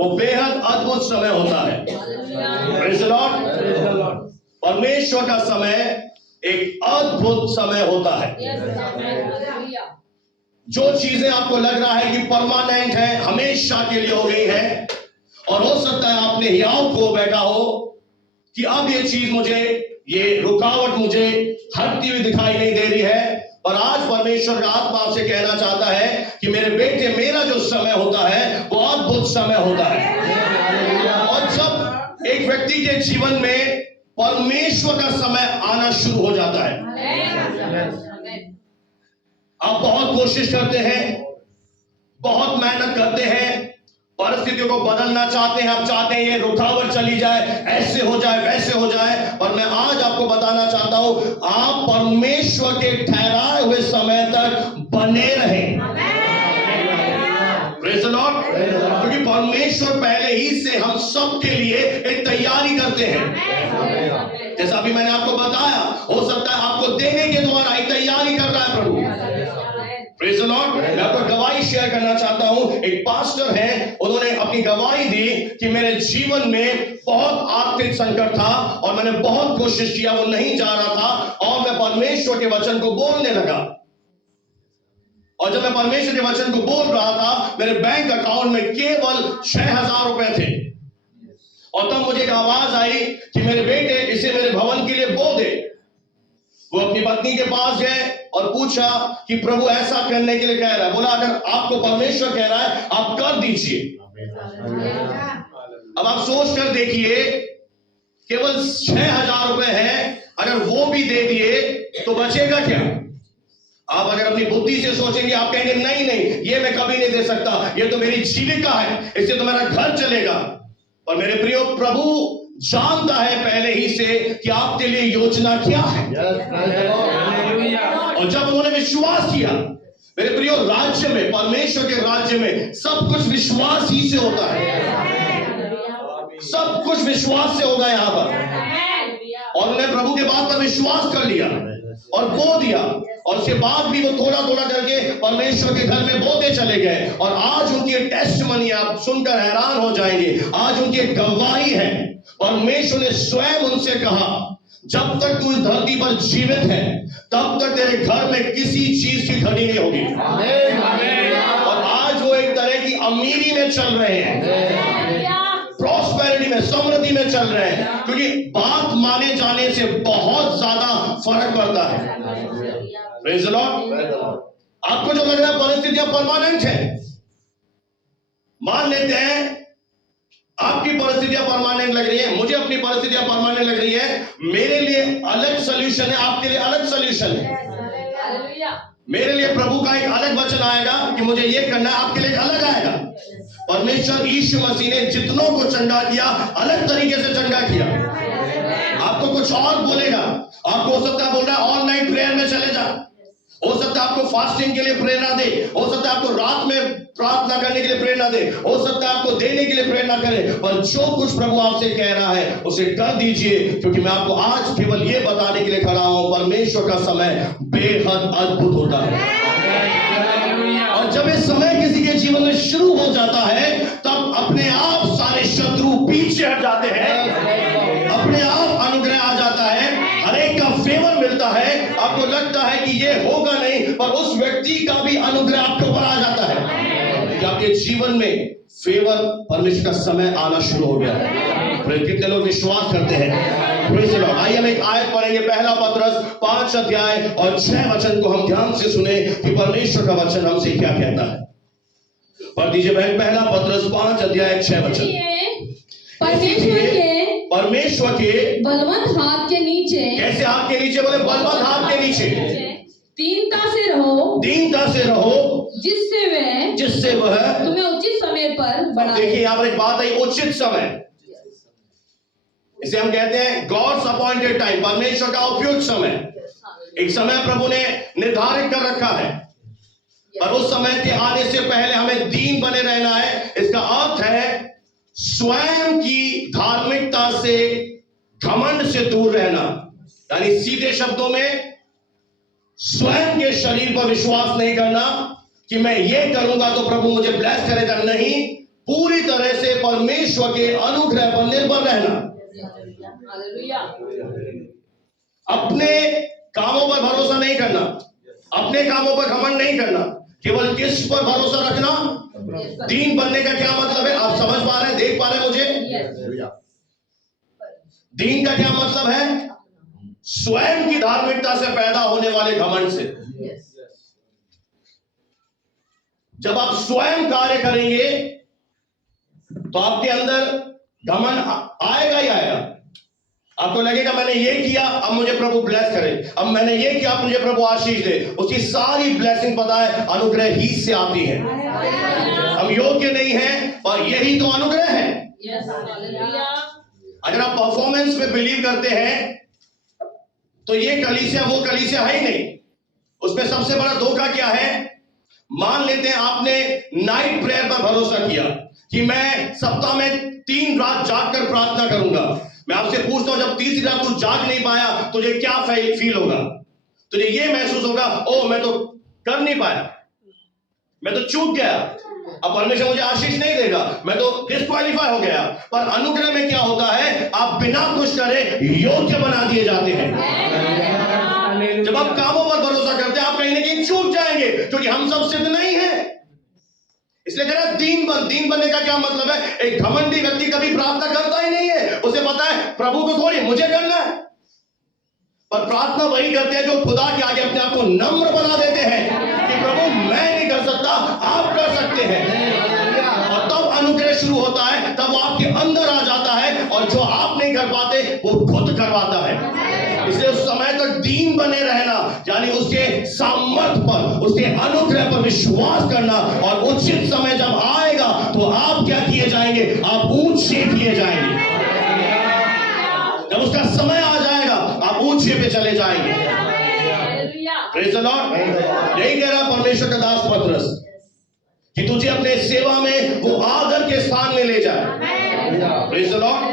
वो बेहद अद्भुत समय होता है। Praise the Lord. परमेश्वर का समय एक अद्भुत समय होता है। जो चीजें आपको लग रहा है कि परमानेंट है, हमेशा के लिए हो गई है, और हो सकता है आपने हियाव खो बैठा हो कि अब ये चीज मुझे, ये रुकावट मुझे हटती हुई दिखाई नहीं दे रही है, पर आज परमेश्वर का आत्मा आपसे कहना चाहता है कि मेरे बेटे, मेरा जो समय होता है वो अद्भुत समय होता है। और जब एक व्यक्ति के जीवन में परमेश्वर का समय आना शुरू हो जाता है, आप बहुत कोशिश करते हैं, बहुत मेहनत करते हैं, परिस्थितियों को बदलना चाहते हैं, आप चाहते हैं ये रुकावट चली जाए, ऐसे हो जाए, वैसे हो जाए, और मैं आज आपको बताना चाहता हूं, आप परमेश्वर के ठहराए हुए समय तक बने रहें। Praise the Lord. क्योंकि परमेश्वर पहले ही से हम सब के लिए एक तैयारी करते हैं। जैसा अभी मैंने आपको बताया, हो सकता है आपको देने के द्वारा एक तैयारी कर रहा है प्रभु। Praise the Lord. मैं आपको गवाही शेयर करना चाहता हूं। एक पास्टर हैं, उन्होंने अपनी गवाही दी कि मेरे जीवन में बहुत आर्थिक संकट था और मैंने बहुत कोशिश किया, वो नहीं जा रहा था, और मैं परमेश्वर के वचन को बोलने लगा। और जब मैं परमेश्वर के वचन को बोल रहा था, मेरे बैंक अकाउंट में केवल 6,000 रुपए थे, और तब मुझे एक आवाज आई कि मेरे बेटे, इसे मेरे भवन के लिए बो दे। वो अपनी पत्नी के पास गए और पूछा कि प्रभु ऐसा करने के लिए कह रहा है। बोला अगर आपको परमेश्वर कह रहा है आप कर दीजिए। अब आप सोच कर देखिए, केवल 6,000 रुपए हैं, अगर वो भी दे दिए तो बचेगा क्या? आप अगर अपनी बुद्धि से सोचेंगे, आप कहेंगे नहीं नहीं, ये मैं कभी नहीं दे सकता, ये तो मेरी जीविका है, इससे तो मेरा घर चलेगा। और मेरे प्रियो, प्रभु जानता है पहले ही से कि आपके लिए योजना क्या है। और जब उन्होंने विश्वास किया, मेरे प्रियो, राज्य में, परमेश्वर के राज्य में सब कुछ विश्वास ही से होता है। सब कुछ विश्वास से होगा यहाँ पर। और उन्होंने प्रभु के बात पर विश्वास कर लिया और बो दिया, और उसके बाद भी वो थोड़ा थोड़ा करके परमेश्वर के घर में बोते चले गए। और आज उनकी टेस्टमनी आप सुनकर हैरान हो जाएंगे। आज उनकी गवाही है, परमेश्वर ने स्वयं उनसे कहा, जब तक तू इस धरती पर जीवित है तब तक तेरे घर में किसी चीज की कमी नहीं होगी। और आज वो एक तरह की अमीरी में चल रहे हैं, प्रॉस्पेरिटी में, समृद्धि में चल रहे हैं, क्योंकि बात माने जाने से बहुत ज्यादा फर्क पड़ता है। Praise the Lord. आपको जो लग रहा है परिस्थितियां परमानेंट है, मान लेते हैं आपकी परिस्थितियां परमानेंट लग रही है, मुझे अपनी परिस्थितियां परमानेंट लग रही है, मेरे लिए अलग सॉल्यूशन है, आपके लिए अलग सॉल्यूशन है। मेरे लिए प्रभु का एक अलग वचन आएगा कि मुझे ये करना है, आपके लिए अलग आएगा। परमेश्वर यीशु मसीह ने जितनों को चंगा किया, अलग तरीके से चंगा किया। आपको कुछ और बोलेगा, आपको हो सकता है बोल रहा है ऑल नाइट प्रेयर में चले जा, हो सकता है आपको फास्टिंग के लिए प्रेरणा दे, हो सकता है आपको रात में प्रार्थना करने के लिए प्रेरणा दे, हो सकता है आपको देने के लिए प्रेरणा करे, पर जो कुछ प्रभु आपसे कह रहा है उसे कर दीजिए, क्योंकि मैं आपको आज केवल ये बताने के लिए खड़ा हूं, परमेश्वर का समय बेहद अद्भुत होता है। और जब ये समय किसी के जीवन में शुरू हो जाता है, तब अपने आप सारे शत्रु पीछे हट जाते हैं, अपने आप अनुग्रह आ जाता है, हर एक का फेवर मिलता है। आपको लगता है कि ये होगा नहीं, पर उस व्यक्ति का भी अनुग्रह आपके ऊपर आ जाता है कि आपके जीवन में फेवर, परमेश्वर का समय आना शुरू हो गया है। कितने लोग विश्वास करते हैं? Praise the Lord. आइए हम एक आयत पढ़ेंगे, पहला पत्रस 5 अध्याय और 6 वचन को हम ध्यान से सुने कि परमेश्वर का वचन हमसे क्या कहता है। पढ़ दीजिए बहन, पहला पत्रस 5 अध्याय 6 वचन। परमेश्वर के बलवंत हाथ के नीचे, कैसे हाथ के नीचे? बोले बलवंत हाथ के नीचे दीनता से रहो, दीनता से रहो, जिससे वह तुम्हें उचित समय पर बढ़ाए। देखिए यहाँ पर एक बात है, उचित समय, इसे हम कहते हैं गॉड्स अपॉइंटेड टाइम, परमेश्वर का उपयुक्त समय। एक समय प्रभु ने निर्धारित कर रखा है, पर उस समय के आने से पहले हमें दीन बने रहना है। इसका अर्थ है स्वयं की धार्मिकता से, घमंड से दूर रहना, यानी सीधे शब्दों में स्वयं के शरीर पर विश्वास नहीं करना कि मैं ये करूंगा तो प्रभु मुझे ब्लेस करेगा। नहीं, पूरी तरह से परमेश्वर के अनुग्रह पर निर्भर रहना। हालेलुया। अपने कामों पर भरोसा नहीं करना, अपने कामों पर घमंड नहीं करना, केवल किस पर भरोसा रखना? दीन बनने का क्या मतलब है? आप समझ पा रहे हैं, देख पा रहे हैं मुझे? दीन का क्या मतलब है? स्वयं की धार्मिकता से पैदा होने वाले घमंड से। जब आप स्वयं कार्य करेंगे तो आपके अंदर घमंड आएगा ही आएगा। आपको लगेगा मैंने ये किया, अब मुझे प्रभु ब्लेस करे, अब मैंने ये किया, अब मुझे प्रभु आशीष दे। उसकी सारी ब्लेसिंग पता है अनुग्रह ही से आती है। हम योग्य नहीं हैं और यही तो अनुग्रह है। अगर आप परफॉर्मेंस में बिलीव करते हैं तो ये कलीसिया वो कलीसिया है ही नहीं। उसमें सबसे बड़ा धोखा क्या है? मान लेते हैं आपने नाइट प्रेयर पर भरोसा किया कि मैं सप्ताह में 3 रात जागकर प्रार्थना करूंगा। मैं आपसे पूछता हूं, जब तीसरी रात तू जाग नहीं पाया तुझे क्या फील होगा? तुझे ये महसूस होगा ओ मैं तो कर नहीं पाया, मैं तो चूक गया, अब परमेश्वर मुझे आशीष नहीं देगा, मैं तो डिस्क्वालीफाई हो गया। पर अनुग्रह में क्या होता है? आप बिना कुछ करे योग्य बना दिए जाते हैं। जब आप कामों पर भरोसा करते हैं आप कहीं ना कहीं चूक जाएंगे, क्योंकि हम सब सिद्ध नहीं है। इसलिए कह रहा दीन बन। दीन बनने का क्या मतलब है? एक घमंडी व्यक्ति कभी प्रार्थना करता ही नहीं है। उसे पता है प्रभु को थोड़ी मुझे करना है। पर प्रार्थना वही करते हैं जो खुदा के आगे अपने आप को नम्र बना देते हैं कि प्रभु मैं नहीं कर सकता, आप कर सकते हैं। और तब अनुग्रह शुरू होता है, तब वो आपके अंदर आ जाता है और जो आप नहीं कर पाते वो खुद करवाता है। इसलिए उस समय तक दीन बने रहना, यानी उसके सामर्थ्य पर, उसके अनुग्रह पर विश्वास करना। और उचित समय जब आएगा तो आप क्या किए जाएंगे? आप ऊंचे किए जाएंगे। जब उसका समय आ जाएगा आप ऊंचे पे चले जाएंगे। Praise the Lord. यही कह रहा परमेश्वर का दास पतरस कि तुझे अपने सेवा में वो आदर के स्थान में ले जाए। Praise the Lord.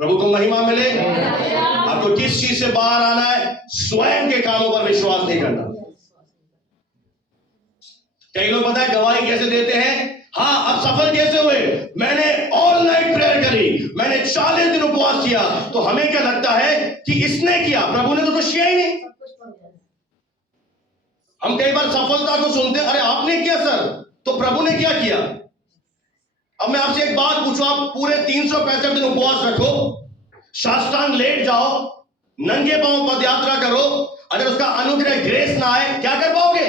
प्रभु को महिमा मिले। आपको किस चीज से बाहर आना है? स्वयं के कामों पर विश्वास नहीं करना। कई लोग पता है गवाही कैसे देते हैं? हाँ आप सफल कैसे हुए? मैंने ऑल नाइट प्रेयर करी, मैंने 40 दिन उपवास किया। तो हमें क्या लगता है कि इसने किया, प्रभु ने तो कुछ किया ही नहीं। हम कई बार सफलता को सुनते हैं, अरे आपने किया सर, तो प्रभु ने क्या किया? अब मैं आपसे एक बात पूछूं, आप पूरे 365 दिन उपवास रखो, साष्टांग लेट जाओ, नंगे पांव पद यात्रा करो, अगर उसका अनुग्रह ग्रेस ना आए क्या कर पाओगे?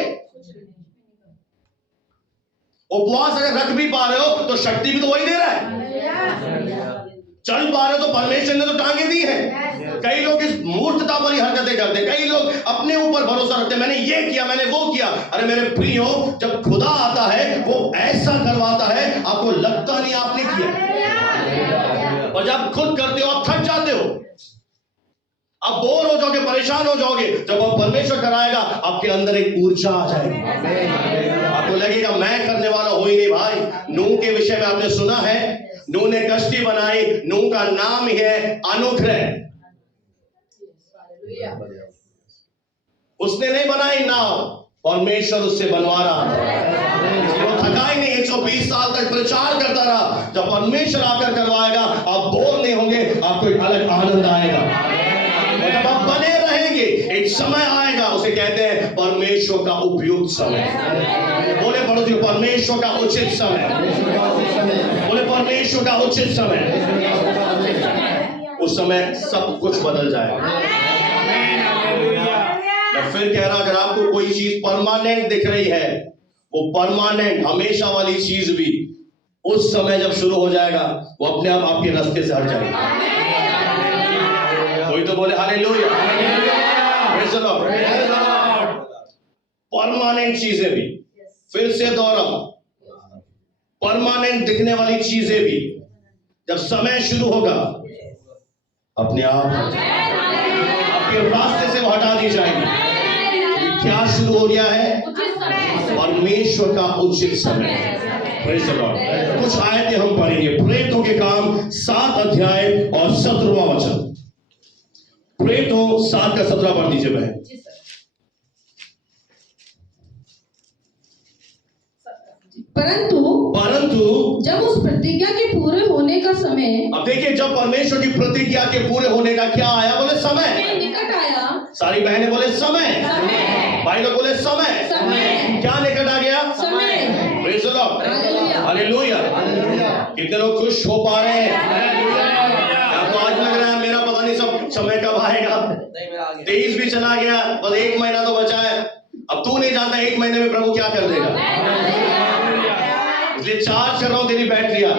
उपवास अगर रख भी पा रहे हो तो शक्ति भी तो वही दे रहा है। चल पा रहे हो तो परमेश्वर ने तो टांगे दी है। कई लोग इस मूर्खता पर ही हरकतें करते हैं। कई लोग अपने ऊपर भरोसा रखते हैं, मैंने ये किया, मैंने वो किया। अरे मेरे प्रियो, जब खुदा आता है वो ऐसा करवाता है आपको लगता नहीं आपने किया। और जब खुद करते हो आप थक जाते हो, आप बोर हो जाओगे, परेशान हो जाओगे। जब आप परमेश्वर कराएगा आपके अंदर एक ऊर्जा आ जाएगी। आपको लगेगा मैं करने वाला हो ही नहीं। भाई नूह के विषय में आपने सुना है, नूह ने कश्ती बनाई, नूह का नाम ही है अनुग्रह। उसने नहीं बनाई नाव, परमेश्वर उससे बनवा रहा था। वो थका ही नहीं, 120 साल तक प्रचार करता रहा। जब परमेश्वर आकर करवाएगा आप बोर नहीं होंगे, आपको एक अलग आनंद आएगा। और जब आप बने रहेंगे एक समय आएगा, उसे कहते हैं परमेश्वर का उपयुक्त समय। बोले पड़ोसी परमेश्वर का उचित समय। बोले परमेश्वर का उचित समय। उस समय सब कुछ बदल जाएगा। मैं फिर कह रहा, अगर आपको कोई चीज परमानेंट दिख रही है, वो परमानेंट हमेशा वाली चीज भी उस समय जब शुरू हो जाएगा वो अपने आप आपके रास्ते से हट जाएगा। कोई तो बोले hallelujah. Praise the Lord. Permanent चीजें भी, फिर से दोहराऊं, परमानेंट दिखने वाली चीजें भी जब समय शुरू होगा अपने आप आपके रास्ते से वो हटा दी जाएगी। क्या शुरू हो गया है? परमेश्वर का उचित समय। Praise the Lord. कुछ आयतें हम पढ़ेंगे। प्रेरितों के काम 7 अध्याय और 17वां वचन। प्रेरितों 7 का 17 पढ़ दीजिए बहन। परंतु जब उस प्रतिज्ञा के पूरे होने का समय अब देखिए, जब परमेश्वर की प्रतिज्ञा के पूरे होने का क्या आया? बोले समय। निकट आया। सारी बहनें बोले समय। भाई लोग बोले समय। क्या निकट आ गया? समय। Praise the Lord, hallelujah. कितने लोग खुश हो पा रहे हैं? या तो आज लग रहा है मेरा पता नहीं सब समय कब आएगा। 23 भी चला गया, बस 1 महीना तो बचा है। अब तू नहीं जानता 1 महीने में प्रभु क्या कर देगा, इसलिए चार्ज कर रहा हूं तेरी बैटरियां,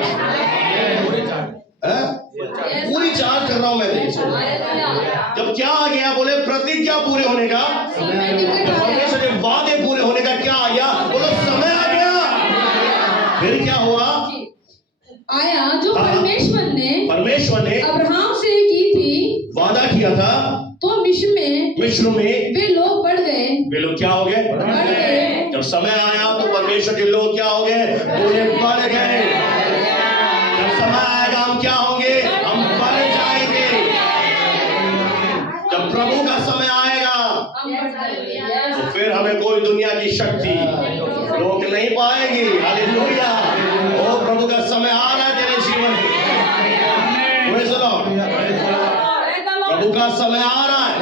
पूरी चार्ज कर रहा हूं मैं तेरी। जब क्या आ गया? बोले प्रतिज्ञा पूरे होने का, परमेश्वर के वादे पूरे होने का क्या आ गया? बोलो समय आ गया। फिर क्या हुआ? आया जो परमेश्वर ने अब्राहम से की थी, वादा किया था, तो मिस्र में वे लोग बढ़ गए। वे लोग क्या हो गए? बढ़ गए। जब समय आया तो परमेश्वर के लोग क्या हो गए? बोले बढ़ गए। जब समय आएगा हम क्या होंगे? हम बढ़ जाएंगे। जब प्रभु का समय आएगा तो फिर हमें कोई दुनिया की शक्ति रोक नहीं पाएगी। हालेलुया। ओ प्रभु का समय आ रहा है तेरे जीवन में। Praise the Lord. प्रभु का समय आ रहा है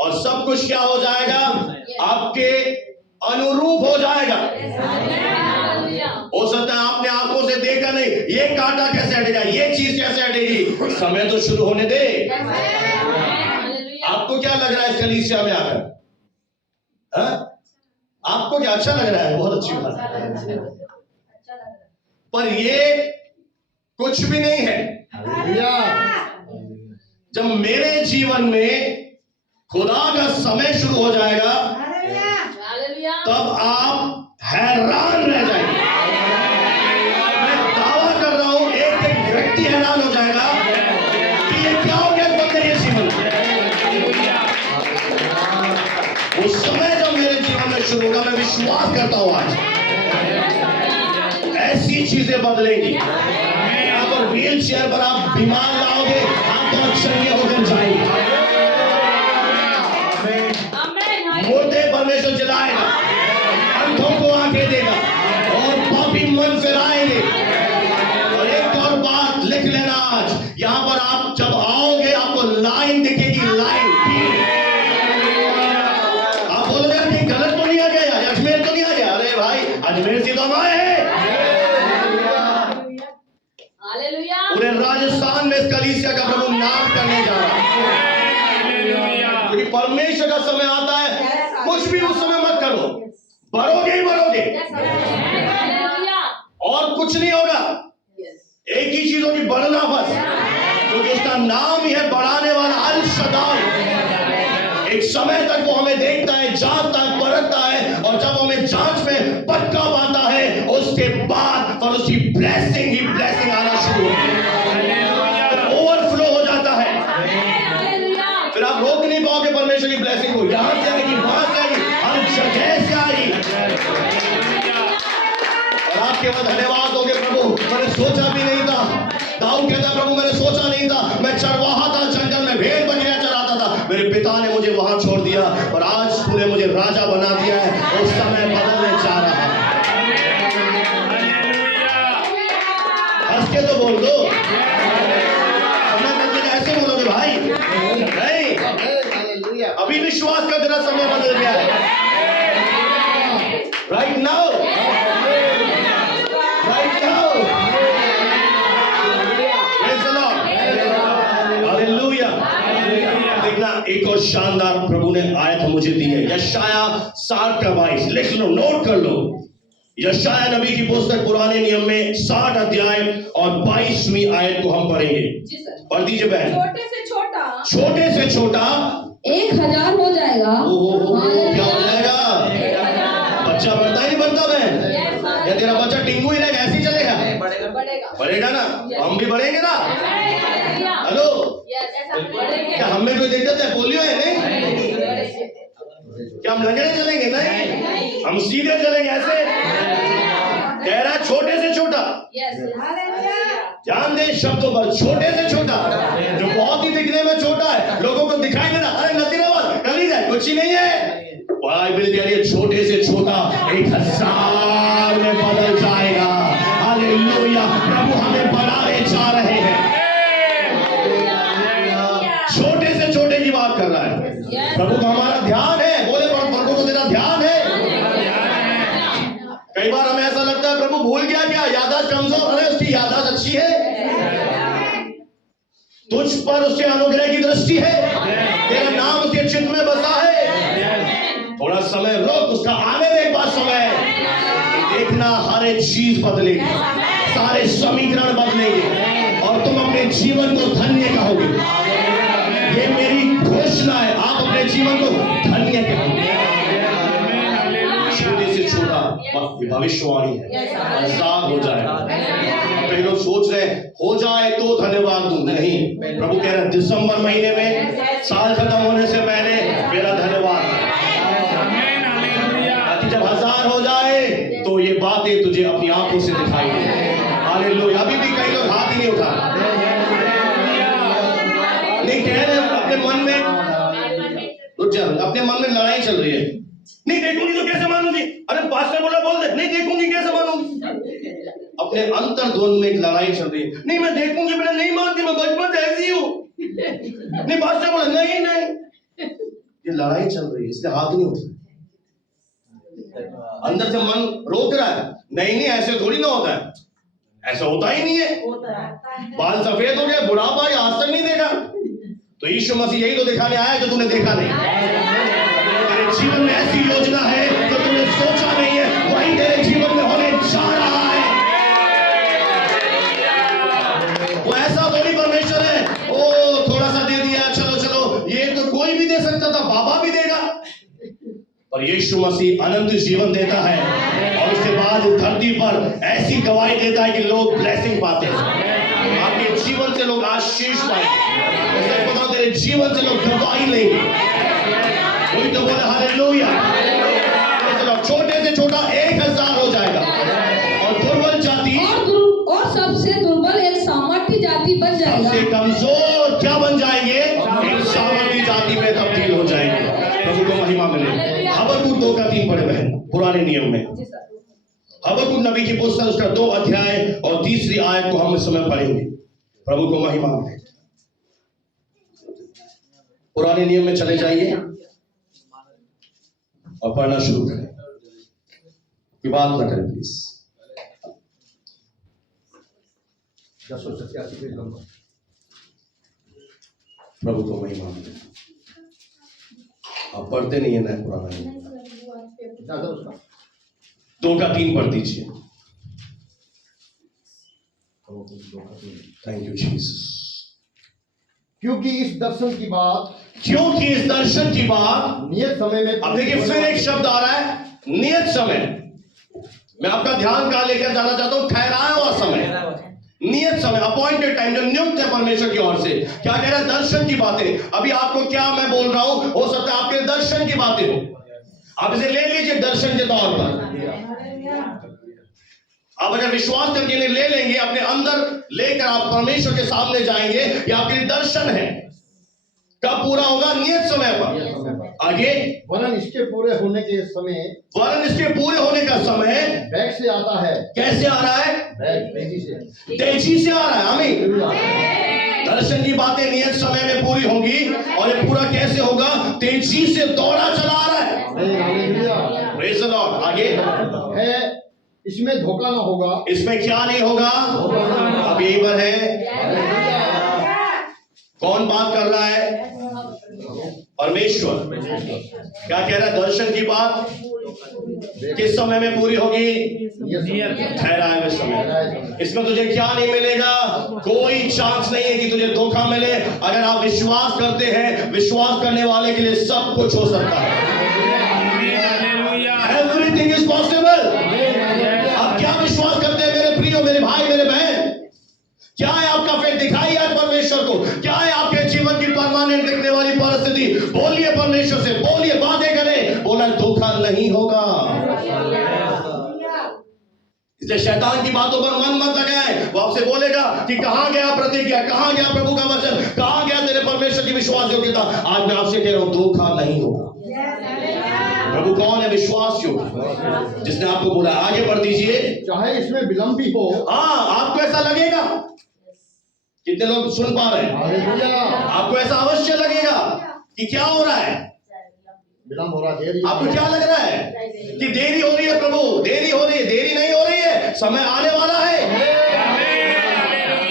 और सब कुछ क्या हो जाएगा? आपके अनुरूप हो जाएगा। हो सकता है आपने आंखों से देखा नहीं, ये कांटा कैसे हटेगा, ये चीज कैसे हटेगी, समय तो शुरू होने दे। आपको क्या लग रहा है इस कलीसिया में आकर? आपको क्या अच्छा लग रहा है? बहुत अच्छी बात, पर ये कुछ भी नहीं है। जब मेरे जीवन में खुदा का समय शुरू हो जाएगा तब आप हैरान रह जाएंगे। मैं दावा कर रहा हूं एक एक व्यक्ति हैरान हो जाएगा कि ये क्या हो गया बंदे के जीवन में। उस समय जब मेरे जीवन में शुरू होगा, मैं विश्वास करता हूं आज ऐसी चीजें बदलेंगी। यहाँ पर व्हील चेयर पर आप बीमार लाओगे, आप तो अक्षर होकर जाएंगे। मुर्दे परमेश्वर जलाएगा, अंधों को आंखें देगा और पापी मन फिराएंगे। और एक और बात लिख लेना आज, यहाँ पर आप जब आओगे आपको लाइन दिखेगी, लाइन। आप बोलोगे कि गलत तो नहीं आ गया, अजमेर तो नहीं आ गया? अरे भाई अजमेर से तो हम आए हैं। पूरे राजस्थान में इस कलीसिया का प्रभु नाम करने जा रहा है। क्योंकि परमेश्वर का समय आता है, कुछ भी उस समय मत करो, बढ़ोगे ही बढ़ोगे और कुछ नहीं होगा। एक ही चीज होगी, बढ़ना बस, क्योंकि उसका नाम ही है बढ़ाने वाला, अल शदाई। एक समय तक वो हमें देखता है, जांचता है, परखता है, और जब हमें जांच में पक्का पाता है उसके बाद और उसकी ब्लेसिंग ही ब्लेसिंग आना शुरू होती है, ओवरफ्लो हो जाता है। फिर आप रोक नहीं पाओगे परमेश्वर की ब्लेसिंग को। यहां से आएगी, वहां से आएगी, हर जगह से आएगी। और आप केवल धन्यवाद दोगे, प्रभु मैंने सोचा भी नहीं था। दाऊद कहता है, प्रभु मैंने सोचा नहीं था, मैं चरवाहा था, जंगल में भेड़ बकरियां चराता था, मेरे पिता ने मुझे वहां छोड़ दिया और आज तूने मुझे राजा बना दिया है। उस समय बदलने जा रहा है। हंस के तो बोल दो, समय बदलेगा ऐसे बोलोगे भाई? नहीं, अभी विश्वास कर, तेरा समय बदल गया है। Right now, right now. Praise the Lord, hallelujah. देखना, एक और शानदार प्रभु ने आयत मुझे दी है, यशाया 60 का 22। लिख लो, नोट कर लो। यशाया नबी की पुस्तक पुराने नियम में 60 अध्याय और 22वीं आयत को हम पढ़ेंगे। पढ़ दीजिए बहन। छोटे से छोटा 1000 हो जाएगा। क्या हो जाएगा? बच्चा बढ़ता ही नहीं बढ़ता बहन? या तेरा बच्चा टिंगू ही रहेगा, ऐसे ही चलेगा? बढ़ेगा ना, हम भी बढ़ेंगे ना। हेलो, क्या हम में कोई दिक्कत है? पोलियो है? नहीं। क्या हम लंगड़े चलेंगे? नहीं, हम सीधे चलेंगे ऐसे। कह रहा है छोटे से छोटा। ध्यान दे शब्दों पर, छोटे से छोटा, जो बहुत ही दिखने में छोटा है, लोगों को दिखाई नहीं रहा, अरे नसीराबाद कर ही जाए, कुछ ही नहीं है। बाइबल कह रही है छोटे से छोटा 1000 प्रभु का हमारा ध्यान है। बोले प्रभु को तेरा ध्यान है। कई बार हमें ऐसा लगता है प्रभु भूल गया क्या, याददाश्त कमजोर है, उसकी याददाश्त अच्छी है, तुझ पर उसके अनुग्रह की दृष्टि है, तेरा नाम उसके चित्त में बसा है। थोड़ा समय रोक, उसका आने दे। एक बार समय देखना, हर एक चीज बदलेगी, सारे समीकरण बदलेंगे और तुम अपने जीवन को धन्य कहोगे। ये मेरी घोषणा है, आप अपने जीवन को धन्य कहोगे। छोटे से छोटा भविष्यवाणी है, आजाद हो जाएगा। कई लोग सोच रहे हैं हो जाए तो धन्यवाद दूं, नहीं, प्रभु कह रहे हैं दिसंबर महीने में साल खत्म होने से पहले मेरा धन्यवाद। जब 1000 हो जाए तो ये बातें तुझे अपनी आंखों से दिखाई दे। हालेलुया। अभी भी कई लोग हाथ ही नहीं उठा, नहीं कह रहे अपने मन में, रुक जा, अपने मन में लड़ाई चल रही है। नहीं देखूंगी तो कैसे मानूंगी, अरे पास्टर बोला बोल दे, नहीं देखूंगी कैसे मानूंगी। अपने अंतर्द्वंद में एक लड़ाई चल रही है। नहीं मैं देखूंगी, मैं नहीं मानती, मैं बचपन से ऐसी हूं। नहीं पास्टर बोला नहीं नहीं, ये लड़ाई चल रही है, इसलिए हाथ नहीं उठ रहे। अंदर से मन रोक रहा है, नहीं नहीं ऐसे थोड़ी ना होता है, ऐसा होता ही नहीं है। बाल सफेद हो गए, बुढ़ापा आज तक नहीं देखा, तो यीशु मसीह यही तो दिखाने आया जो तूने देखा नहीं। तेरे जीवन में ऐसी योजना है जो तूने सोचा नहीं है, वही तेरे जीवन में होने जा रहा है। वो ऐसा थोड़ी परमेश्वर है, ओ थोड़ा सा दे दिया, चलो चलो, ये तो कोई भी दे सकता था, बाबा भी देगा। और यीशु मसीह अनंत जीवन देता है और उसके बाद इस धरती पर ऐसी गवाही देता है कि लोग ब्लेसिंग पाते हैं। आपके जीवन से लोग आशीष पाएंगे, बताओ तेरे जीवन से लोग गवाही लेंगे। वही तो बोले हालेलुया। छोटे से छोटा 1000 हो जाएगा और दुर्बल जाति और सबसे दुर्बल एक सामर्थ्य जाति बन जाएगा। सबसे कमजोर क्या बन जाएंगे, एक सामर्थ्य जाति में तब्दील हो जाएंगे। प्रभु को महिमा मिले। हबक्कूक 2:3 पढ़े बहन, पुराने नियम में हबक्कूक नबी की पुस्तक उसका 2 अध्याय और 3री आयत को हम इस समय पढ़ेंगे। प्रभु को महिमा मिले। पुराने नियम में चले जाइए और पढ़ना शुरू करें, विवाद न करें प्लीज। 1087 प्रभु को महिमा मिले। आप पढ़ते नहीं है ना पुराना नियम। 2:3 पढ़ दीजिए। Thank you Jesus. क्योंकि इस दर्शन की बात नियत समय में, अब देखिए फिर एक शब्द आ रहा है, नियत समय। मैं आपका ध्यान कहां लेकर जाना चाहता हूं, ठहराया हुआ समय, नियत समय, अपॉइंटेड टाइम, जो नियुक्त है परमेश्वर की ओर से। क्या कह रहा है, दर्शन की बातें। अभी आपको क्या मैं बोल रहा हूं, हो सकता है आपके दर्शन की बातें हो, आप इसे ले लीजिए दर्शन के तौर पर। आप अगर विश्वास करके इन्हें ले लेंगे, अपने अंदर लेकर आप परमेश्वर के सामने जाएंगे, ये आपके लिए दर्शन है। कब पूरा होगा, नियत समय पर। आगे वरन इसके पूरे होने के समय, वरन इसके पूरे होने का समय बैग से आता है। कैसे आ रहा है, तेजी से आ रहा है। आमीन। दर्शन की बातें नियत समय में पूरी होंगी और ये पूरा कैसे होगा, तेजी से दौड़ा चला आ रहा है। Praise the Lord. आगे है, इसमें धोखा ना होगा। इसमें क्या नहीं होगा, अब यही पर है। कौन बात कर रहा है, परमेश्वर। क्या कह रहा है, दर्शन की बात किस समय में पूरी होगी, ठहराए हुए समय। इसमें तुझे क्या नहीं मिलेगा, कोई चांस नहीं है कि तुझे धोखा मिले। अगर आप विश्वास करते हैं, विश्वास करने वाले के लिए सब कुछ हो सकता है। Everything is possible. आप क्या विश्वास करते हैं मेरे प्रियो, मेरे भाई, मेरे बहन? क्या है आपका फेथ? दिखाइए आप परमेश्वर को। क्या है आपके जीवन की परमानेंट दिखने वाली परिस्थिति? बोलिए परमेश्वर से, बोलिए, बातें करें। बोला धोखा नहीं होगा। इसलिए शैतान की बातों पर मन मत लगाए। वो आपसे बोलेगा कि कहां गया प्रतिज्ञा, कहां गया प्रभु का वचन, कहां गया तेरे परमेश्वर की विश्वास योग्यता। आज मैं आपसे कह रहा हूं, धोखा नहीं होगा। प्रभु कौन है, विश्वास योग्य, जिसने आपको बोला। आगे बढ़ दीजिए। चाहे इसमें विलंब भी हो। हाँ, आपको ऐसा लगेगा। कितने लोग सुन पा रहे हैं? आपको ऐसा अवश्य लगेगा कि क्या हो रहा है, विलंब हो रहा, देरी हो आपको रही है। क्या लग रहा है कि देरी हो रही है? प्रभु देरी हो रही है, देरी नहीं हो रही है, समय आने वाला है।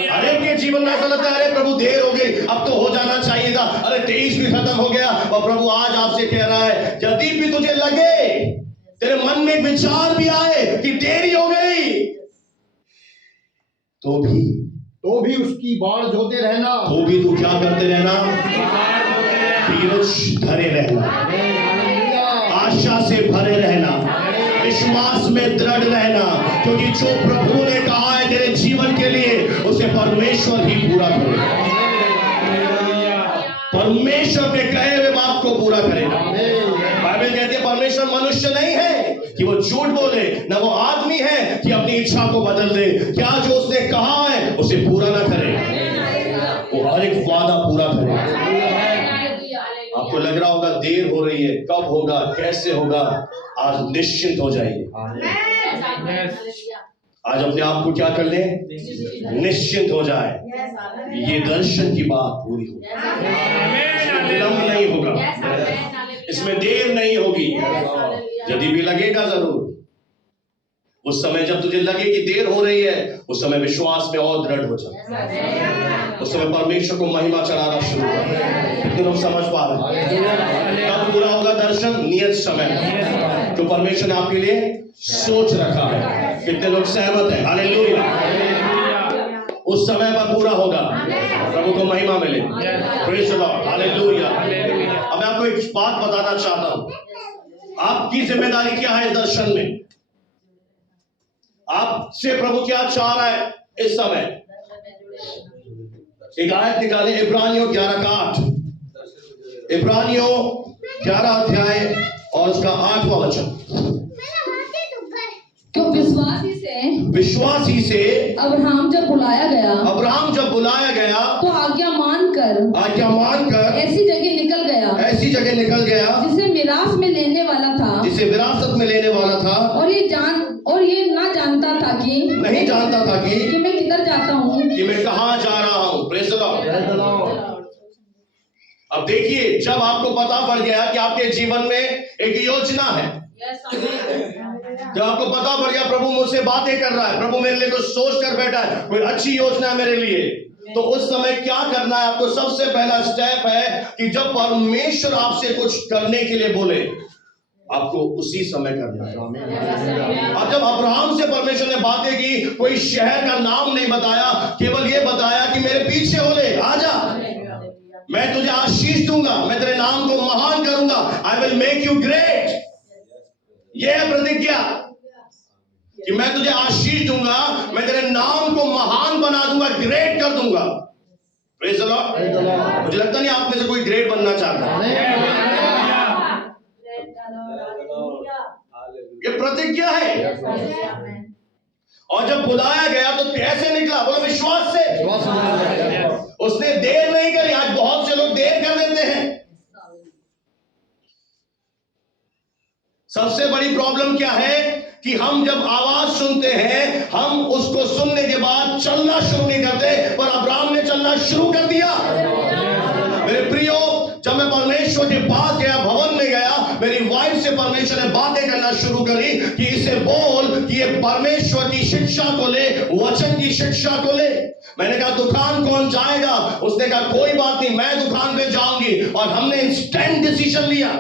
अरे के जीवन में ऐसा लगता है, अरे प्रभु देर हो गई, अब तो हो जाना चाहिए था, अरे 23 भी खत्म हो गया। और प्रभु आज आपसे कह रहा है, यदि भी तुझे लगे, तेरे मन में एक विचार भी आए कि देरी हो गई, तो भी उसकी बाढ़ जोते रहना, तो भी तू क्या करते रहना? धीरज धरे रहना, आशा से भरे रहना, विश्वास में दृढ़ रहना, क्योंकि जो प्रभु ने कहा है तेरे जीवन के लिए, उसे परमेश्वर ही पूरा करेगा। परमेश्वर ने कहे हुए बात को पूरा करेगा। बाइबल कहती है परमेश्वर मनुष्य नहीं है कि वो झूठ बोले, न वो आदमी है कि अपनी इच्छा को बदल दे। क्या जो उसने कहा है उसे पूरा ना करे? वो हर एक वादा पूरा करे। आपको लग रहा होगा देर हो रही है, कब होगा, कैसे होगा? आज निश्चिंत हो जाइए। आज अपने आप को क्या कर ले? निश्चिंत हो जाए। ये दर्शन की बात पूरी होगी, इसमें विलंब नहीं होगा, इसमें देर नहीं होगी। यदि भी लगेगा जरूर, उस समय जब तुझे लगे कि देर हो रही है, उस समय विश्वास में और दृढ़ हो जाए। उस समय परमेश्वर को महिमा चढ़ाना शुरू कर। कितने लोग समझ पा रहे हैं? कब पूरा होगा दर्शन? नियत समय जो परमेश्वर ने आपके लिए सोच रखा है। कितने लोग सहमत हैं? हालेलुया। उस समय पर पूरा होगा, प्रभु को महिमा मिले। Praise the Lord, hallelujah. अब मैं आपको एक बात बताना चाहता हूं, आपकी जिम्मेदारी क्या है इस दर्शन में? आपसे प्रभु क्या चाह रहा है इस समय? एक आयत निकालें, इब्रानियों 11:8। इब्रानियों 11 अध्याय और उसका 8वां वचन। क्यों विश्वास ही से अब्राहम जब बुलाया गया तो आज्ञा मानकर ऐसी जगह निकल गया जिसे विरासत में लेने वाला था, और ये नहीं जानता था कि मैं किधर जाता हूँ, कि मैं कहां जा रहा हूं। Praise the Lord. अब देखिए, जब आपको पता पड़ गया कि आपके जीवन में एक योजना है, जब आपको पता पड़ गया प्रभु मुझसे बातें कर रहा है, प्रभु मेरे लिए कुछ सोच कर बैठा है, कोई अच्छी योजना है मेरे लिए, तो उस समय क्या करना है आपको? सबसे पहला स्टेप है कि जब परमेश्वर आपसे कुछ करने के लिए बोले, आपको उसी समय करना है। अब जब अब्राहम से परमेश्वर ने बातें की, कोई शहर का नाम नहीं बताया, केवल ये बताया कि मेरे पीछे हो ले, आजा, मैं तुझे आशीष दूंगा, मैं तेरे नाम को महान करूंगा, I will make you great. यह है प्रतिज्ञा कि मैं तुझे आशीष दूंगा, मैं तेरे नाम को महान बना दूंगा, ग्रेट कर दूंगा। Praise the Lord. मुझे लगता नहीं आप में से कोई ग्रेट बनना चाहता है। ये प्रतिज्ञा है। और जब बुलाया गया तो कैसे निकला? बोलो विश्वास से। उसने देर नहीं करी। आज बहुत से लोग देर कर देते हैं। सबसे बड़ी प्रॉब्लम क्या है कि हम जब आवाज सुनते हैं, हम उसको सुनने के बाद चलना शुरू नहीं करते, पर अब्राहम ने चलना शुरू कर दिया। मेरे प्रियो, जब मैं परमेश्वर के पास गया, भवन में गया, मेरी वाइफ से परमेश्वर ने बातें करना शुरू करी कि इसे बोल कि ये परमेश्वर की शिक्षा को ले, वचन की शिक्षा को ले। मैंने कहा दुकान कौन जाएगा? उसने कहा कोई बात नहीं, मैं दुकान पे जाऊंगी। और हमने इंस्टेंट डिसीजन लिया,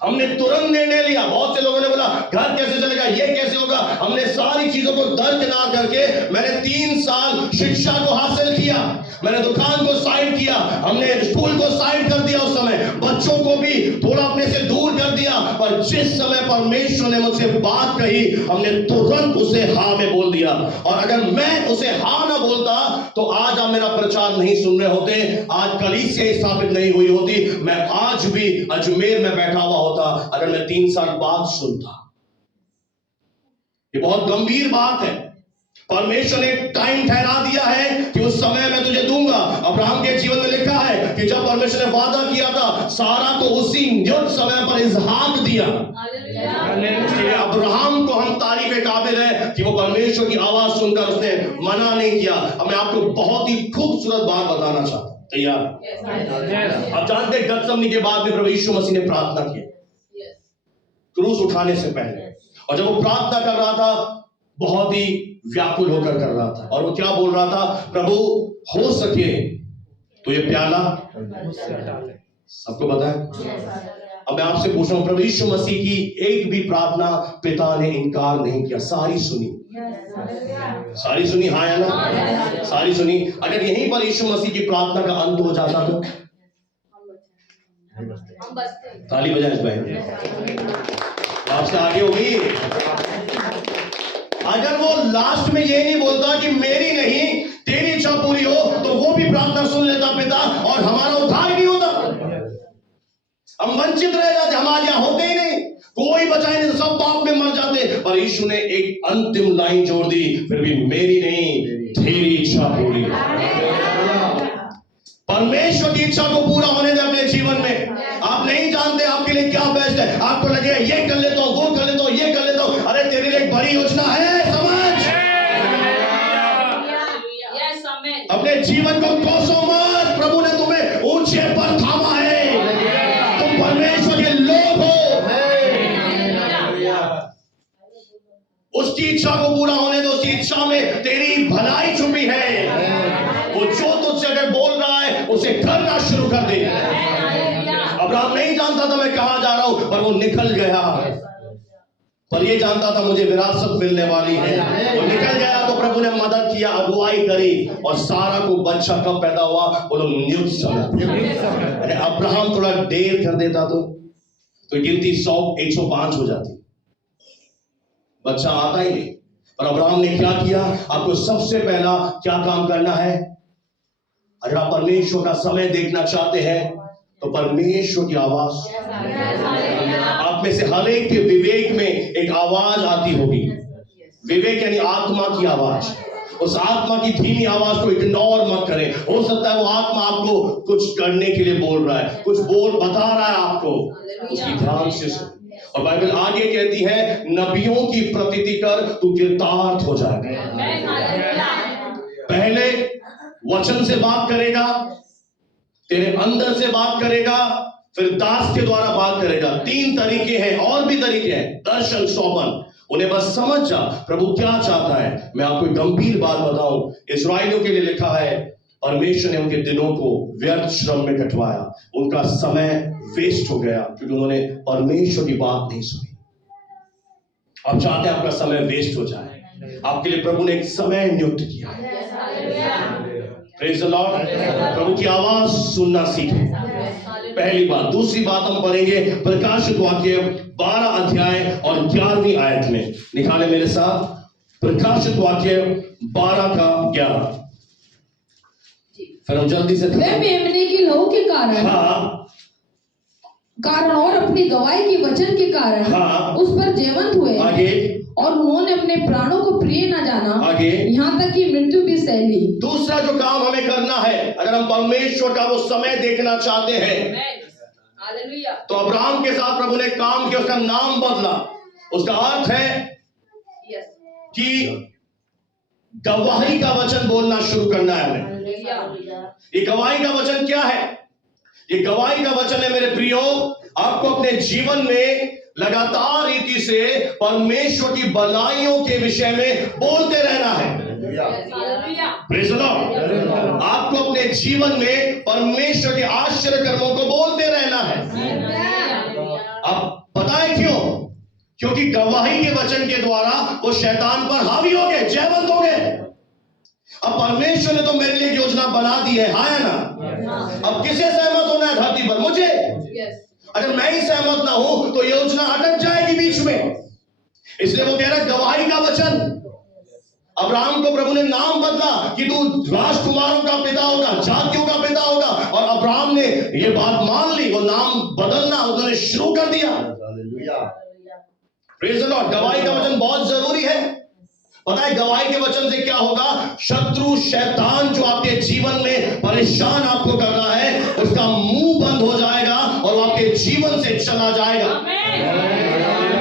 हमने तुरंत निर्णय लिया। बहुत से लोगों ने बोला घर कैसे चलेगा, ये कैसे होगा। हमने सारी चीजों को दरकिनार करके मैंने 3 साल शिक्षा को हासिल किया। मैंने दुकान को साइड किया, हमने स्कूल को साइड कर दिया, उस समय बच्चों को भी थोड़ा अपने से दूर कर दिया। पर जिस समय परमेश्वर ने मुझसे बात कही, हमने तुरंत उसे हाँ में बोल दिया। और अगर मैं उसे हाँ ना बोलता तो आज आप मेरा प्रचार नहीं सुन रहे होते, आज कलीसिया स्थापित नहीं हुई होती, मैं आज भी अजमेर में बैठा हुआ होता अगर मैं 3 साल बाद सुनता। ये बहुत गंभीर बात है। परमेश्वर ने टाइम ठहरा दिया है कि उस समय मैं तुझे दूंगा। अब्राहम के जीवन में लिखा है कि जब परमेश्वर ने वादा किया था, सारा को उसी नियत समय पर इसहाक दिया। अब्राहम को हम तारीफ के काबिल है कि वो परमेश्वर की आवाज सुनकर उसने मना नहीं किया। अब मैं आपको बहुत ही खूबसूरत बात बताना चाहता हूं। तैयार? आप जानते हैं गतसमनी के बाद में प्रभु यीशु मसीह ने प्रार्थना की क्रूस उठाने से पहले, और जब वो प्रार्थना कर रहा था बहुत ही व्याकुल होकर कर रहा था, और वो क्या बोल रहा था? प्रभु हो सके तो ये प्याला सबको पता है। अब मैं आपसे पूछ रहा हूं, प्रभु यीशु मसीह की एक भी प्रार्थना पिता ने इनकार नहीं किया, सारी सुनी। सारी सुनी, हाँ या ना? सारी सुनी। अगर यहीं पर यीशु मसीह की प्रार्थना का अंत हो जाता तो ताली बजाएं इस भाई, आपसे आगे होगी। अगर वो लास्ट में ये नहीं बोलता कि मेरी नहीं तेरी इच्छा पूरी हो, तो वो भी प्रार्थना सुन लेता पिता, और हमारा उद्धार नहीं होता। हम वंचित रह जाते, हमारे यहां होते ही नहीं, कोई बचाए नहीं, सब पाप में मर जाते। पर यीशु ने एक अंतिम लाइन जोड़ दी, फिर भी मेरी नहीं तेरी इच्छा पूरी। परमेश्वर की इच्छा को पूरा होने दे अपने जीवन में। आप नहीं जानते आपके लिए क्या बेस्ट है। आपको लगे ये कर लेता हूं, वो कर लेता हूं, ये कर लेता हूं, अरे तेरे लिए एक बड़ी योजना है, समझ। अपने जीवन को कोसो मत, प्रभु ने तुम्हें ऊंचे पर थामा है, तुम परमेश्वर के लोग हो। उसकी इच्छा को पूरा होने दो, उसकी इच्छा में तेरी भलाई छुपी है। वो जो तुझसे अगर बोल रहा है उसे करना शुरू कर दे। अब्राहम नहीं जानता था मैं कहां जा रहा हूं, पर वो निकल गया। पर ये जानता था मुझे विरासत मिलने वाली है। वो निकल गया तो प्रभु ने मदद किया, अगुवाई करी, और सारा को बच्चा कब पैदा हुआ? बोलो नियुक्त समय। अरे अब्राहम थोड़ा देर कर देता तो गिनती 100 105 हो जाती, बच्चा आता ही नहीं। पर अब्राहम ने क्या किया? आपको सबसे पहला क्या काम करना है? अगर आप परमेश्वर का समय देखना चाहते हैं तो परमेश्वर की आवाज, आप में से हर एक के विवेक में एक आवाज आती होगी। विवेक यानी आत्मा की आवाज। उस आत्मा की धीमी आवाज को इग्नोर मत करें। हो सकता है वो आत्मा आपको कुछ करने के लिए बोल रहा है, कुछ बता रहा है आपको, उसकी ध्यान से सुन। और बाइबल आगे कहती है, नबियों की प्रतीति कर तू कृतार्थ हो जाएगा। पहले वचन से बात करेगा, तेरे अंदर से बात करेगा, फिर दास के द्वारा बात करेगा। 3 तरीके हैं, और भी तरीके हैं। दर्शन, स्वप्न, उन्हें बस समझ जा प्रभु क्या चाहता है। मैं आपको गंभीर बात बताऊं, इस्राएलियों के लिए लिखा है परमेश्वर ने उनके दिनों को व्यर्थ श्रम में कटवाया, उनका समय वेस्ट हो गया क्योंकि उन्होंने परमेश्वर की बात नहीं सुनी। आप चाहते हैं आपका समय वेस्ट हो जाए, आपके लिए प्रभु ने एक समय नियुक्त किया है। Praise the Lord. प्रभु की आवाज सुनना सीखें, पहली बात। दूसरी बात हम पढ़ेंगे प्रकाशित वाक्य 12 अध्याय और 11वीं आयत में। निकाले मेरे साथ प्रकाशित वाक्य 12 का 11। फिर हम जल्दी से वे मेमने की लहू के कारण, कारण और अपनी गवाही के वचन के कारण उस पर जयवंत हुए। आगे, और उन्होंने अपने प्राणों को प्रिय न जाना, आगे, यहाँ तक कि मृत्यु भी सह ली। दूसरा जो काम हमें करना है, अगर हम परमेश्वर का वो समय देखना चाहते हैं, तो अब्राहम के साथ प्रभु ने काम किया, उसका नाम बदला। उसका अर्थ है कि गवाही का वचन बोलना शुरू करना है हमें। ये गवाही का वचन क्या है? ये गवाही का वचन है मेरे प्रियो, आपको अपने जीवन में लगातार रीति से परमेश्वर की भलाइयों के विषय में बोलते रहना है। Praise the Lord. आपको अपने जीवन में परमेश्वर के आश्चर्य कर्मों को बोलते रहना है। अब पता है क्यों? क्योंकि गवाही के वचन के द्वारा वो शैतान पर हावी हो गए, जयवंत हो गए। अब परमेश्वर ने तो मेरे लिए योजना बना दी है, हाँ या ना? अब किसे सहमत होना है धरती पर? मुझे। अगर मैं ही सहमत ना हूं तो योजना अटक जाएगी बीच में। इसलिए वो कह रहा है गवाही का वचन। अब्राहम को प्रभु ने नाम बदला कि तू राजकुमारों का पिता होगा, जातियों का पिता होगा, और अब्राहम ने ये बात मान ली, वो नाम बदलना उन्होंने शुरू कर दिया। Praise the Lord. गवाही का वचन बहुत जरूरी है। पता है गवाही के वचन से क्या होगा? शत्रु शैतान जो आपके जीवन में परेशान आपको कर रहा है, उसका मुंह बंद हो जाएगा और वो आपके जीवन से चला जाएगा।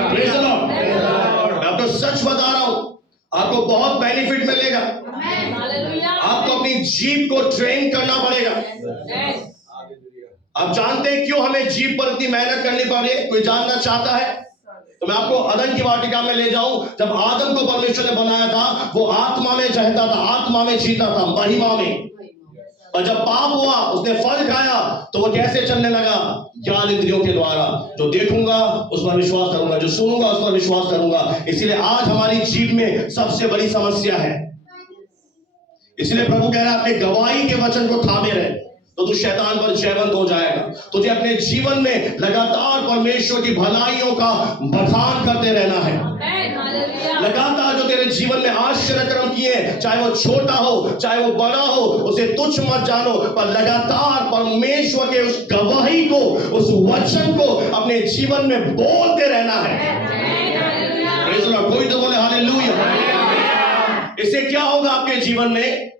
Praise the Lord. मैं आपको सच बता रहा हूं, आपको बहुत बेनिफिट मिलेगा। आपको अपनी जीभ को ट्रेन करना पड़ेगा। आप जानते हैं क्यों हमें जीभ पर इतनी मेहनत करनी पड़ रही है? कोई जानना चाहता है तो मैं आपको अदन की वाटिका में ले जाऊं। जब आदम को परमेश्वर ने बनाया था, वो आत्मा में चहता था, आत्मा में जीता था, महिमा में। और जब पाप हुआ, उसने फल खाया, तो वो कैसे चलने लगा? ज्ञान इंद्रियों के द्वारा। जो देखूंगा उस पर विश्वास करूंगा, जो सुनूंगा उस पर विश्वास करूंगा। इसलिए आज हमारी जीभ में सबसे बड़ी समस्या है। इसलिए प्रभु कह रहा है अपने गवाही के वचन को थामे रहे, तो तू शैतान पर जयवंत हो जाएगा। तुझे अपने जीवन में लगातार परमेश्वर की भलाइयों का बखान करते रहना है। लगातार जो तेरे जीवन में आश्चर्य कर्म किए, चाहे वो छोटा हो चाहे वो बड़ा हो, उसे तुच्छ मत जानो, पर लगातार परमेश्वर के उस गवाही को, उस वचन को अपने जीवन में बोलते रहना है। कोई तो बोले हालेलुया। इससे क्या होगा? आपके जीवन में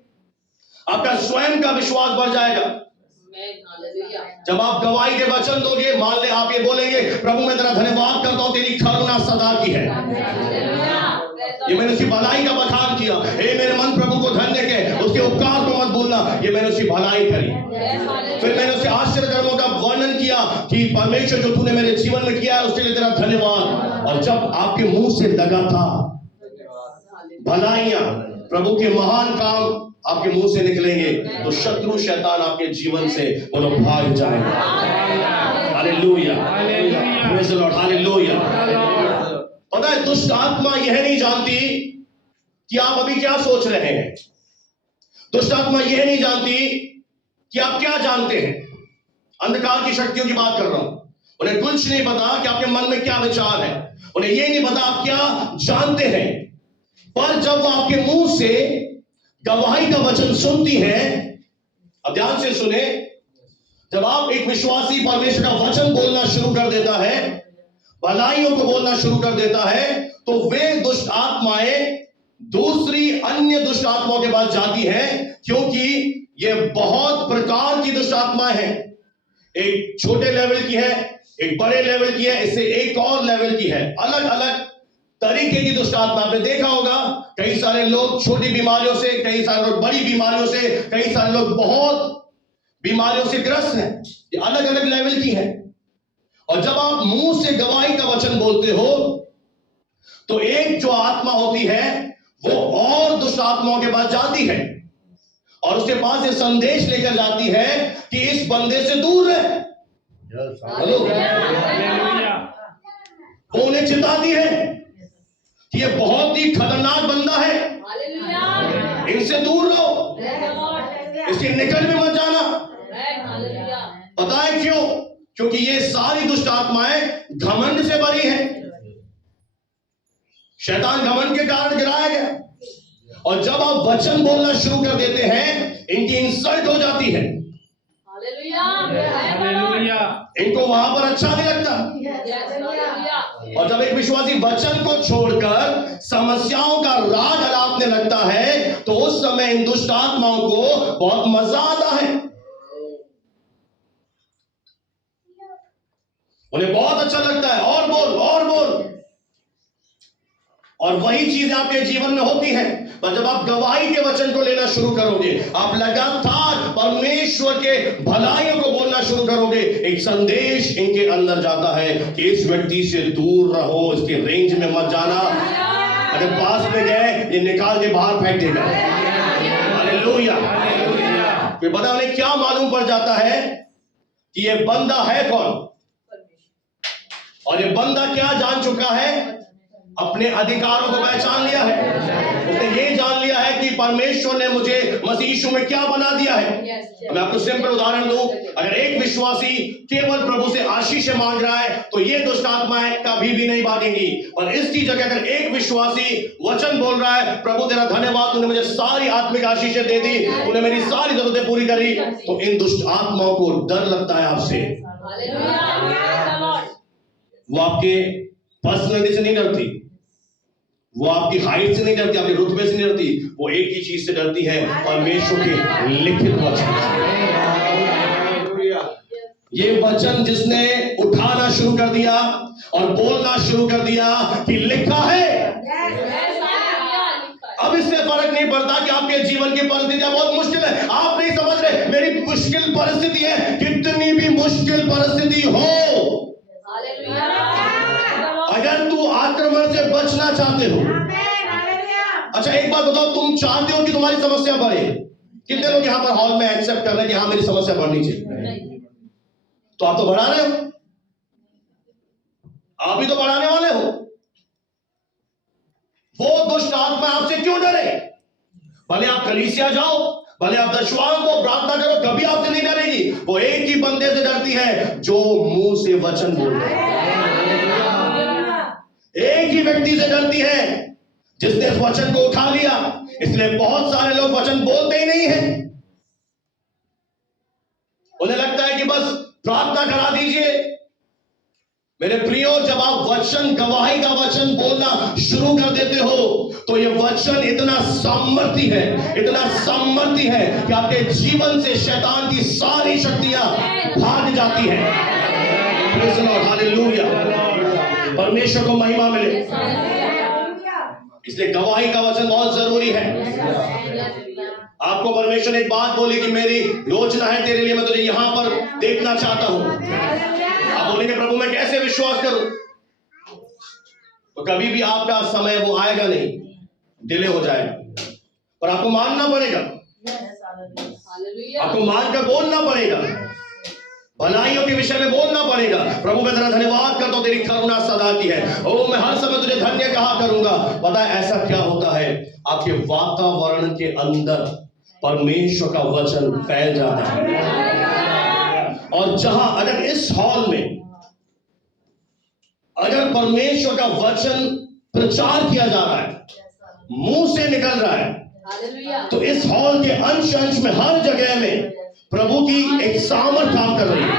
आपका स्वयं का विश्वास बढ़ जाएगा। जब आप गवाही के वचन दोगे, मान ले आप ये बोलेंगे, प्रभु मैं तेरा धन्यवाद करता हूं, तेरी करुणा सदा की है, ये मैंने उसकी भलाई का बखान किया। हे मेरे मन प्रभु को धन्य के, उसके उपकार को मत भूलना, ये मैंने उसकी भलाई करी। फिर मैंने उसके आश्चर्य कर्मों का वर्णन किया कि परमेश्वर जो तूने मेरे जीवन में किया है उसके लिए तेरा धन्यवाद। और जब आपके मुंह से लगातार भलाइयां, प्रभु के महान काम आपके मुंह से निकलेंगे, तो शत्रु शैतान आपके जीवन से वो भाग जाएगा। Hallelujah, praise the Lord, hallelujah. पता है दुष्ट आत्मा यह नहीं जानती कि आप अभी क्या सोच रहे हैं। दुष्ट आत्मा यह नहीं जानती कि आप क्या जानते हैं। अंधकार की शक्तियों की बात कर रहा हूं। उन्हें कुछ नहीं पता कि आपके मन में क्या विचार है, उन्हें यह नहीं पता आप क्या जानते हैं। पर जब वो आपके मुंह से गवाही का वचन सुनती है, अब ध्यान से सुने, जब आप एक विश्वासी परमेश्वर का वचन बोलना शुरू कर देता है, भलाइयों को बोलना शुरू कर देता है, तो वे दुष्ट आत्माएं दूसरी अन्य दुष्ट आत्माओं के पास जाती हैं, क्योंकि ये बहुत प्रकार की दुष्ट आत्माएं हैं। एक छोटे लेवल की है, एक बड़े लेवल की है, इससे एक और लेवल की है। अलग अलग तरीके की दुष्ट आत्मा। आपने देखा होगा कई सारे लोग छोटी बीमारियों से, कई सारे लोग बड़ी बीमारियों से, कई सारे लोग बहुत बीमारियों से ग्रस्त हैं। ये अलग अलग लेवल की है। और जब आप मुंह से गवाही का वचन बोलते हो, तो एक जो आत्मा होती है वो और दुष्ट आत्माओं के पास जाती है और उसके पास ये संदेश लेकर जाती है कि इस बंदे से दूर रहे। हेलो, वो उन्हें चिताती है कि ये बहुत ही खतरनाक बंदा है, इनसे दूर रहो, इसके निकट में मत जाना। पता है क्यों? क्योंकि ये सारी दुष्ट आत्माएं घमंड से भरी हैं। शैतान घमंड के कारण गिराया गया। और जब आप वचन बोलना शुरू कर देते हैं, इनकी इंसल्ट हो जाती है। इनको वहां पर अच्छा नहीं लगता। और जब एक विश्वासी वचन को छोड़कर समस्याओं का राग अलापने लगता है, तो उस समय इन दुष्ट आत्माओं को बहुत मजा आता है, उन्हें बहुत अच्छा लगता है, और बोल और बोल। और वही चीज आपके जीवन में होती है। पर जब आप गवाही के वचन को लेना शुरू करोगे, आप लगातार परमेश्वर के भलाइयों को बोलना शुरू करोगे, एक संदेश इनके अंदर जाता है कि इस व्यक्ति से दूर रहो, इसके रेंज में मत जाना। अगर पास में गए, ये निकाल के बाहर फेंक देगा। हालेलुया। फिर पता उन्हें क्या मालूम पड़ जाता है कि ये बंदा है कौन, और ये बंदा क्या जान चुका है, अपने अधिकारों को पहचान लिया है। उसने ये जान लिया है कि परमेश्वर ने मुझे मसीह यीशु में क्या बना दिया है। मैं आपको सिंपल उदाहरण दूं, अगर एक विश्वासी केवल प्रभु से आशीष मांग रहा है, तो ये दुष्ट आत्माएं कभी भी नहीं भागेंगी। और इसकी जगह अगर एक विश्वासी वचन बोल रहा है, प्रभु तेरा धन्यवाद, तूने मुझे सारी आत्मिक आशीषें दे दी, तूने मेरी सारी जरूरतें पूरी करी, तो इन दुष्ट आत्माओं को डर लगता है आपसे। वो आपके पर्सनैलिटी से नहीं डरती, वो आपकी हाइट से नहीं डरती, आपके रुतबे से नहीं डरती, वो एक ही चीज से डरती है, परमेश्वर के लिखित वचन। ये वचन जिसने उठाना शुरू कर दिया और बोलना शुरू कर दिया कि लिखा है, अब इससे फर्क नहीं पड़ता कि आपके जीवन की परिस्थितियां बहुत मुश्किल है, आप नहीं समझ रहे मेरी मुश्किल परिस्थिति है, कितनी भी मुश्किल परिस्थिति हो, अगर तू आक्रमण से बचना चाहते हो। अच्छा एक बात बताओ, तुम चाहते हो कि तुम्हारी समस्या बढ़े? कितने लोग यहां पर हॉल में एक्सेप्ट कर रहे हैं कि हाँ मेरी समस्या बढ़नी चाहिए? तो आप तो बढ़ा रहे हो, आप ही तो बढ़ाने वाले हो। वो दुष्ट आत्मा आपसे क्यों डरे? भले आप कलीसिया जाओ, भले आप दशवान को प्रार्थना करो, कभी आपसे नहीं डरेगी। वो एक ही बंदे से डरती है जो मुंह से वचन बोलता है। एक ही व्यक्ति से डरती है जिसने इस वचन को उठा लिया। इसलिए बहुत सारे लोग वचन बोलते ही नहीं है, उन्हें लगता है कि बस प्रार्थना करा दीजिए। मेरे प्रियो, जब आप वचन, गवाही का वचन बोलना शुरू कर देते हो तो यह वचन इतना सामर्थी है, इतना सामर्थी है कि आपके जीवन से शैतान की सारी शक्तियां भाग जाती हैं। प्रेज़ द लॉर्ड, हालेलुया, परमेश्वर को महिमा मिले। इसलिए गवाही का वचन बहुत जरूरी है। आपको परमेश्वर ने एक बात बोली कि मेरी योजना है तेरे लिए, मैं तुझे यहां पर देखना चाहता हूं। आप बोलेंगे प्रभु मैं कैसे विश्वास करूं? तो कभी भी आपका समय वो आएगा नहीं, डिले हो जाएगा, पर आपको मानना पड़ेगा, आपको मानकर बोलना पड़ेगा, भलाइयों के विषय में बोलना पड़ेगा। प्रभु मैं तेरा धन्यवाद करता हूं, तेरी करुणा सदा की है, ओ मैं हर समय तुझे धन्य कहा करूंगा। पता है ऐसा क्या होता है, आपके वातावरण के अंदर परमेश्वर का वचन फैल जाता है। और जहां अगर इस हॉल में अगर परमेश्वर का वचन प्रचार किया जा रहा है, मुंह से निकल रहा है, तो इस हॉल के अंश अंश में हर जगह में प्रभु की एक सामर्थ काम कर रही है।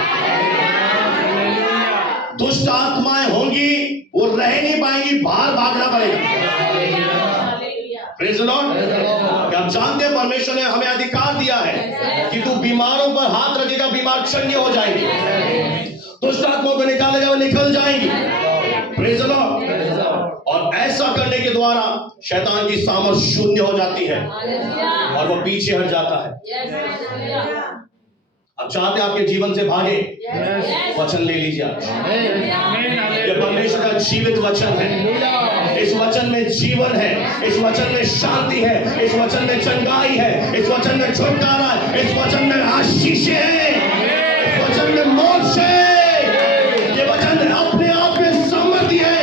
दुष्ट आत्माएं होंगी, वो रह नहीं पाएंगी, बाहर भागना पड़ेगा। Praise the Lord. आप जानते हैं परमेश्वर ने हमें अधिकार दिया है कि तू बीमारों पर हाथ रखेगा, बीमार चंगे हो जाएंगे, दुष्ट आत्माओं को निकालेगा, वो निकल जाएंगी। Praise the Lord. और ऐसा करने के द्वारा शैतान की सामर्थ शून्य हो जाती है और वो पीछे हट जाता है। अब चाहते आपके जीवन से भागे, वचन ले लीजिए आप। ये परमेश्वर का जीवित वचन है, इस वचन में जीवन है, इस वचन में शांति है, इस वचन में चंगाई है, इस वचन में छुटकारा है, इस वचन में आशीष है, इस वचन में मोक्ष है। ये वचन अपने आप में समृद्धि है,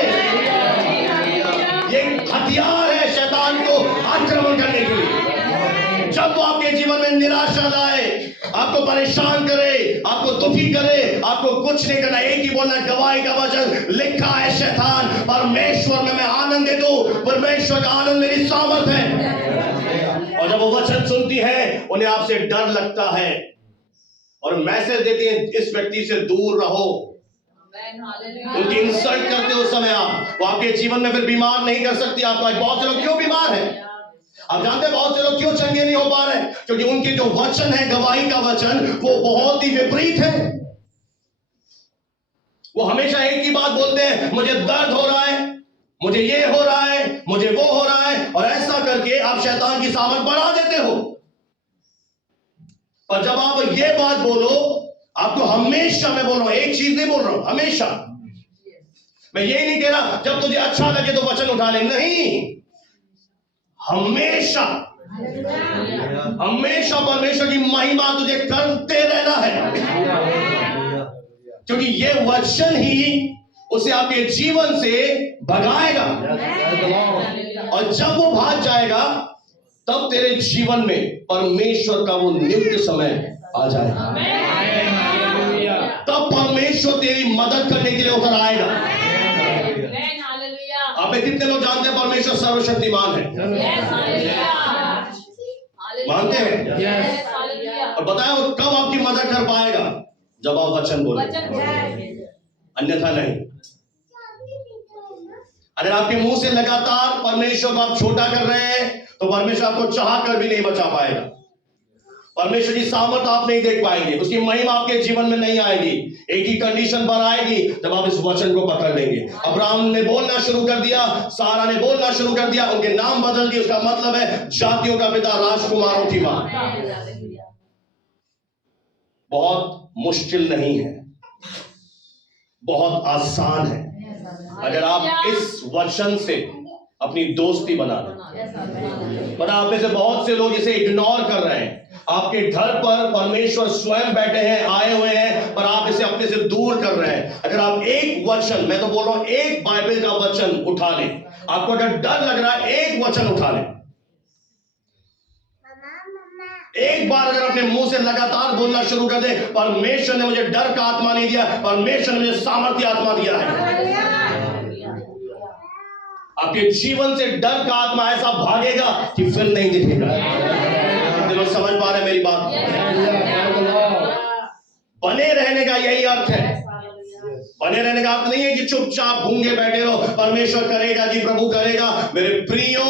ये हथियार है शैतान को आक्रमण करने के लिए। जब वो आपके जीवन में निराशा लाए, आपको परेशान करे, आपको दुखी करे, आपको कुछ नहीं करना, एक ही बोलना, गवाही का वचन लिखा है शैतान परमेश्वर में मैं आनंद दे दूं, परमेश्वर का आनंद मेरी सामर्थ है। और जब वो वचन सुनती है, उन्हें आपसे डर लगता है और मैसेज देती है इस व्यक्ति से दूर रहो, उनकी इंसल्ट करते हो उस समय आप, वो आपके जीवन में फिर बीमार नहीं कर सकती आपको। बहुत से लोग क्यों बीमार है? आप जानते हैं बहुत से लोग क्यों चंगे नहीं हो पा रहे? क्योंकि उनके जो वचन है, गवाही का वचन, वो बहुत ही विपरीत है। वो हमेशा एक ही बात बोलते हैं, मुझे दर्द हो रहा है, मुझे ये हो रहा है, मुझे वो हो रहा है, और ऐसा करके आप शैतान की सामर्थ बढ़ा देते हो। पर जब आप ये बात बोलो, आपको हमेशा, मैं बोल रहा हूं, एक चीज नहीं बोल रहा हूं, हमेशा, मैं ये नहीं कह रहा जब तुझे अच्छा लगे तो वचन उठा ले, नहीं, हमेशा हमेशा परमेश्वर की महिमा तुझे करते रहना है, क्योंकि ये वचन ही उसे आपके जीवन से भगाएगा। और जब वो भाग जाएगा, तब तेरे जीवन में परमेश्वर का वो नित्य समय आ जाएगा, तब परमेश्वर तेरी मदद करने के लिए उतर आएगा। आप में कितने लोग जानते हैं परमेश्वर सर्वशक्तिमान है? मानते हैं? और बताया वो कब आपकी मदद कर पाएगा? जब आप वचन बोले, अन्यथा नहीं। अगर आपके मुंह से लगातार परमेश्वर को आप छोटा कर रहे हैं, तो परमेश्वर आपको चाह कर भी नहीं बचा पाएगा। परमेश्वर की सामर्थ आप नहीं देख पाएंगे, उसकी महिमा आपके जीवन में नहीं आएगी। एक ही कंडीशन पर आएगी, जब आप इस वचन को पकड़ लेंगे। अब्राहम ने बोलना शुरू कर दिया, सारा ने बोलना शुरू कर दिया, उनके नाम बदल दिए। उसका मतलब है जातियों का पिता, राजकुमारों की मां। बहुत मुश्किल नहीं है, बहुत आसान है अगर आप इस वचन से अपनी दोस्ती बना लें। पर आप में से बहुत से लोग इसे इग्नोर कर रहे हैं। आपके घर पर परमेश्वर स्वयं बैठे हैं, आए हुए हैं, पर आप इसे अपने से दूर कर रहे हैं। अगर आप एक वचन, मैं तो बोल रहा हूं एक बाइबल का वचन उठा लें, आपको अगर डर लग रहा है एक वचन उठा लें, एक बार अगर अपने मुंह से लगातार बोलना शुरू कर दे, परमेश्वर ने मुझे डर का आत्मा नहीं दिया, परमेश्वर ने मुझे सामर्थ्य आत्मा दिया है। आपके जीवन से डर का आत्मा ऐसा भागेगा कि फिर नहीं दिखेगा। लोग समझ पा रहे हैं मेरी बात? बने रहने का यही अर्थ है। बने रहने का अर्थ नहीं है कि चुपचाप भूंगे बैठे रहो, परमेश्वर करेगा जी, प्रभु करेगा। मेरे प्रियो,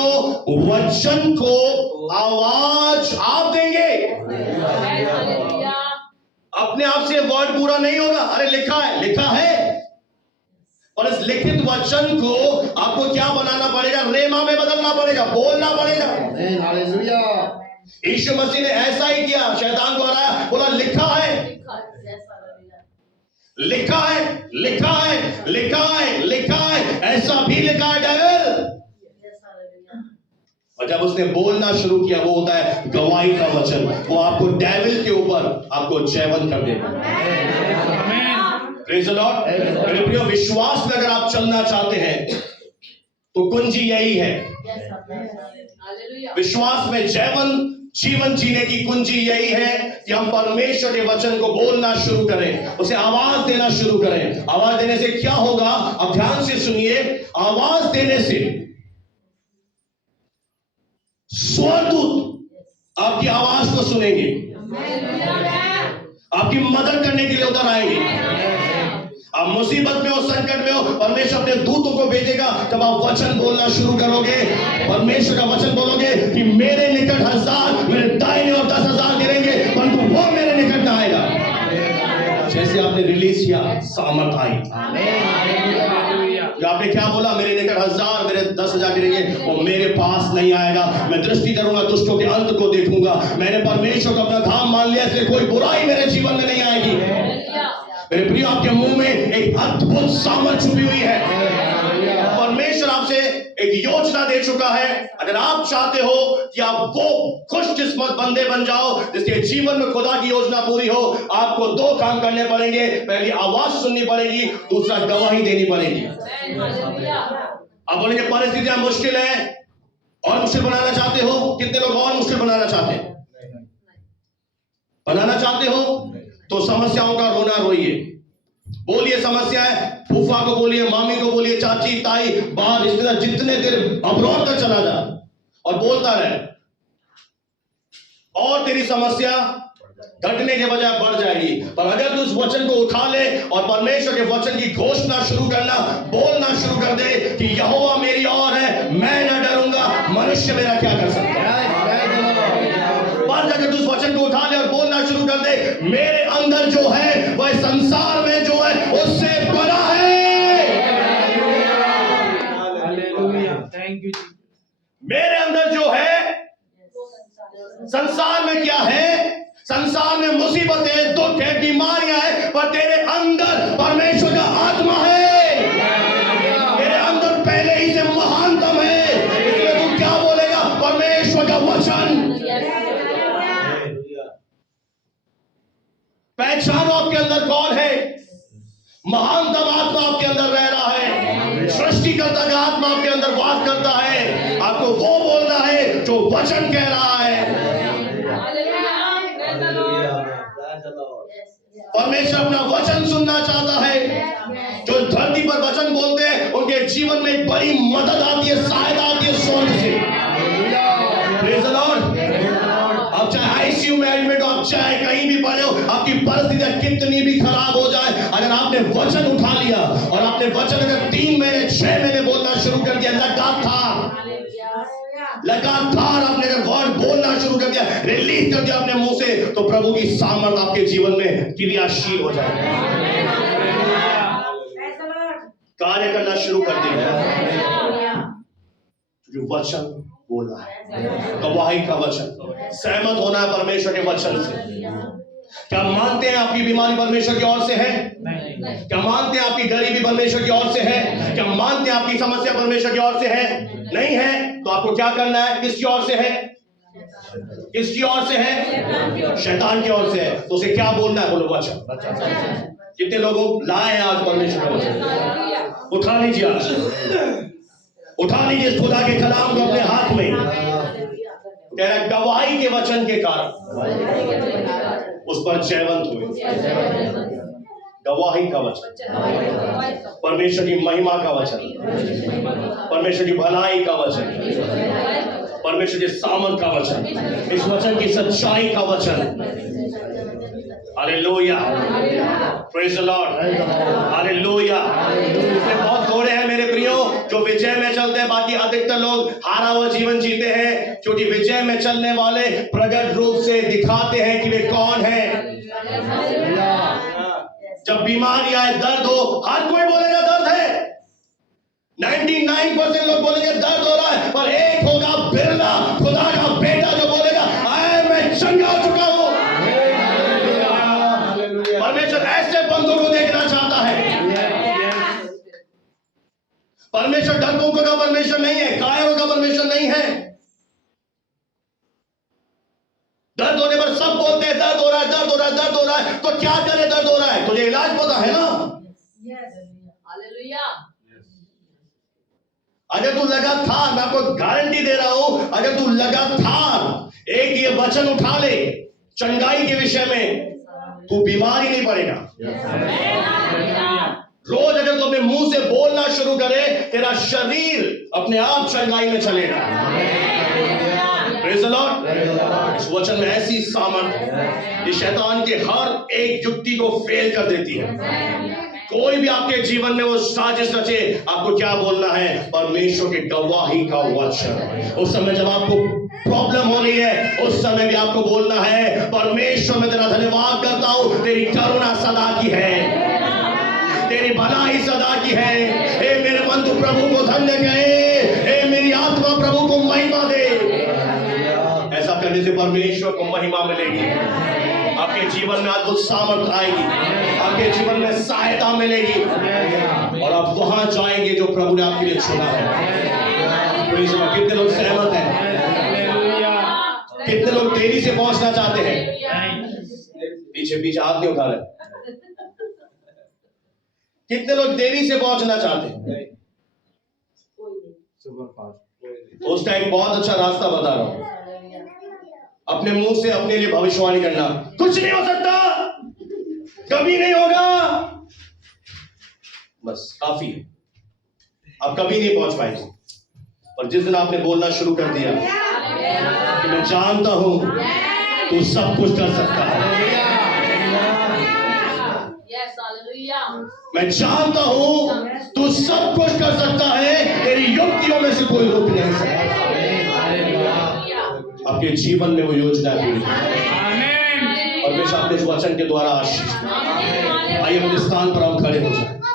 वचन को आवाज आप देंगे। अपने आप से वर्ड पूरा नहीं होगा। अरे लिखा है, लिखा है, और इस लिखित वचन को आपको क्या बनाना पड़ेगा? रेमा में बदलना पड़ेगा, बोलना पड़ेगा। यीशु मसीह ने ऐसा ही किया, शैतान को हराया, बोला लिखा है, लिखा है, लिखा है, लिखा है, लिखा है, ऐसा भी लिखा है डेविल। और जब उसने बोलना शुरू किया, वो होता है गवाही का वचन, वो आपको डेविल के ऊपर आपको जयवंत कर देगा। Praise the Lord. मेरे प्रियो, विश्वास में अगर आप चलना चाहते हैं तो कुंजी यही है। विश्वास में जीवन जीने की कुंजी यही है कि हम परमेश्वर के वचन को बोलना शुरू करें, उसे आवाज देना शुरू करें। आवाज देने से क्या होगा? अब ध्यान से सुनिए। आवाज देने से स्वर्गदूत आपकी आवाज को सुनेंगे, आपकी मदद करने के लिए उतर आएंगे। आप मुसीबत में हो, संकट में हो, परमेश्वर अपने दूतों को भेजेगा। जब आप वचन बोलना शुरू करोगे, परमेश्वर का वचन बोलोगे कि मेरे निकट 1000 मेरे दाहिने और 10,000 गिरेंगे, परंतु वो मेरे निकट ना आएगा। जैसे आपने रिलीज किया, सामर्थ आई। आपने क्या बोला? मेरे निकट 1000 मेरे 10,000 गिरेंगे, वो मेरे पास नहीं आएगा। मैं दृष्टि करूंगा, दुष्टों के अंत को देखूंगा। मैंने परमेश्वर को अपना धाम मान लिया, इसलिए कोई बुराई मेरे जीवन में नहीं आएगी। मेरे प्रिय, आपके मुंह में एक अद्भुत सामर्थ छुपी हुई है। परमेश्वर आपसे एक योजना दे चुका है। अगर आप चाहते हो कि आप वो खुशकिस्मत बंदे बन जाओ जिसके जीवन में खुदा की योजना पूरी हो, आपको 2 काम करने पड़ेंगे। पहली, आवाज सुननी पड़ेगी, दूसरा, गवाही देनी पड़ेगी। आप बोलेंगे परिस्थितियां मुश्किल है, और मुश्किल बनाना चाहते हो? कितने लोग और मुश्किल बनाना चाहते हैं? बनाना चाहते हो तो समस्याओं का रोना रोइए, बोलिए समस्याएं, फूफा को बोलिए, मामी को बोलिए, चाची, ताई, बाहर रिश्तेदार, जितने देर अब्रॉड तक चला जा और बोलता रहे, और तेरी समस्या घटने के बजाय बढ़ जाएगी। पर अगर तू उस वचन को उठा ले और परमेश्वर के वचन की घोषणा शुरू करना, बोलना शुरू कर दे कि यहोवा मेरी ओर है, मैं न डरूंगा, मनुष्य मेरा क्या कर सकता है। अगर तू उस वचन को उठा ले और बोलना शुरू कर दे, मेरे अंदर जो है वह संसार में जो है उससे बड़ा है। मेरे अंदर जो है, संसार में क्या है? संसार में मुसीबतें, दुख है, बीमारियां है, पर तेरे अंदर परमेश्वर का आत्मा है। तेरे अंदर पहले ही से महानतम है, इसलिए तू क्या बोलेगा? परमेश्वर का वचन। पहचानो आपके अंदर कौन है। महानतम आत्मा आपके अंदर रह रहा है, सृष्टिकर्ता का आत्मा आपके अंदर वास करता है। आपको वो बोलना है जो वचन कह रहा है। परमेश्वर अपना वचन सुनना चाहता है। जो धरती पर वचन बोलते हैं उनके जीवन में एक बड़ी मदद आती है, सहायता आती है स्वर्ग से। Praise the Lord. आप चाहे आईसीयू में एडमिट हो, आप चाहे कहीं भी पड़े हो, आपकी परिस्थितियां कितनी भी खराब हो जाए, अगर आपने वचन उठा लिया और आपने वचन अगर 3 महीने 6 महीने बोलना शुरू कर दिया, लगातार आपने अगर वर्ड बोलना शुरू कर दिया, रिलीज कर दिया अपने मुंह से, तो प्रभु की सामर्थ आपके जीवन में क्रियाशील हो जाएगी, कार्य करना शुरू कर देगा। जो वचन बोलना है, गवाही का वचन, सहमत होना है परमेश्वर के वचन से। क्या मानते हैं आपकी बीमारी परमेश्वर की ओर से है? क्या मानते हैं आपकी गरीबी परमेश्वर की ओर से है? क्या मानते हैं आपकी समस्या परमेश्वर की ओर से है? नहीं है तो आपको क्या करना है? किसकी ओर से है? किसकी ओर से है? शैतान की ओर से है। तो उसे क्या बोलना है? बोलो वचन। कितने लोगों लाए हैं आज परमेश्वर का वचन? उठा लीजिए आज, उठा लीजिए इस खुदा के कलाम को अपने हाथ में। कह रहा गवाही के वचन के कारण उस पर जयवंत हुए। गवाही का वचन, परमेश्वर की महिमा का वचन, परमेश्वर की भलाई का वचन, परमेश्वर के सामर्थ का वचन, इस वचन की सच्चाई का वचन। Hallelujah, praise the Lord, hallelujah. इसमें बहुत थोड़े हैं मेरे प्रियो जो विजय में चलते हैं, बाकी अधिकतर लोग हारा हुआ जीवन जीते हैं, क्योंकि विजय में चलने वाले प्रकट रूप से दिखाते हैं कि वे कौन हैं। जब बीमारी आए, दर्द हो, हर कोई बोलेगा दर्द है, 99% लोग बोलेंगे दर्द हो रहा है, पर एक होगा बिरला खुदा का बेटा जो बोलेगा आए मैं चंगा हो चुका हूं। परमेश्वर ऐसे बंदों को देखना चाहता है। परमेश्वर डरपोकों का परमेश्वर नहीं है, कायरों का परमेश्वर नहीं है। दर्द होने पर सब बोलते हैं दर्द हो रहा है, दर्द हो रहा है, दर्द हो रहा है। तो क्या करे? दर्द हो रहा है, तुझे इलाज पता है ना? अगर तू लगातार, मैं आपको गारंटी दे रहा हूं, अगर तू लगातार एक ये वचन उठा ले चंगाई के विषय में, तू बीमारी नहीं पड़ेगा। रोज अगर तू अपने मुंह से बोलना शुरू करे, तेरा शरीर अपने आप चंगाई में चलेगा। Praise the Lord. इस वचन में ऐसी सामर्थ है, ये शैतान के हर एक युक्ति को फेल कर देती है। कोई भी आपके जीवन में वो साजिश रचे, आपको क्या बोलना है? परमेश्वर के गवाही का वचन। उस समय जब आपको प्रॉब्लम हो रही है, उस समय भी आपको बोलना है परमेश्वर मैं तेरा धन्यवाद करता हूं, तेरी करुणा सदा की है, तेरी भलाई सदा की है। हे मेरे मन तू प्रभु को धन्य कहे, हे मेरी आत्मा प्रभु को महिमा दे। ऐसा करने से परमेश्वर को महिमा मिलेगी, आपके जीवन में अद्भुत सामर्थ आएगी, आपके जीवन में सहायता मिलेगी, और आप वहां जाएंगे जो प्रभु ने आपके लिए चुना है। कितने लोग सहमत हैं? कितने लोग देरी से पहुंचना चाहते हैं? पीछे पीछे हाथ नहीं उठा रहे। कितने लोग देरी से पहुंचना चाहते हैं? उसका एक बहुत अच्छा रास्ता बता रहा हूं। अपने मुंह से अपने लिए भविष्यवाणी करना, कुछ नहीं हो सकता, कभी नहीं होगा, बस काफी है। आप कभी नहीं पहुंच पाएंगे। और जिस दिन आपने बोलना शुरू कर दिया कि मैं जानता हूं तू सब कुछ कर सकता है, मैं जानता हूं तू सब कुछ कर सकता है, तेरी युक्तियों में से कोई रोक नहीं सकता। आपके जीवन में वो योजना पूरी, और मैं आपके इस वचन के द्वारा आशीष। आइए मुझे स्थान पर हम खड़े हो जाए।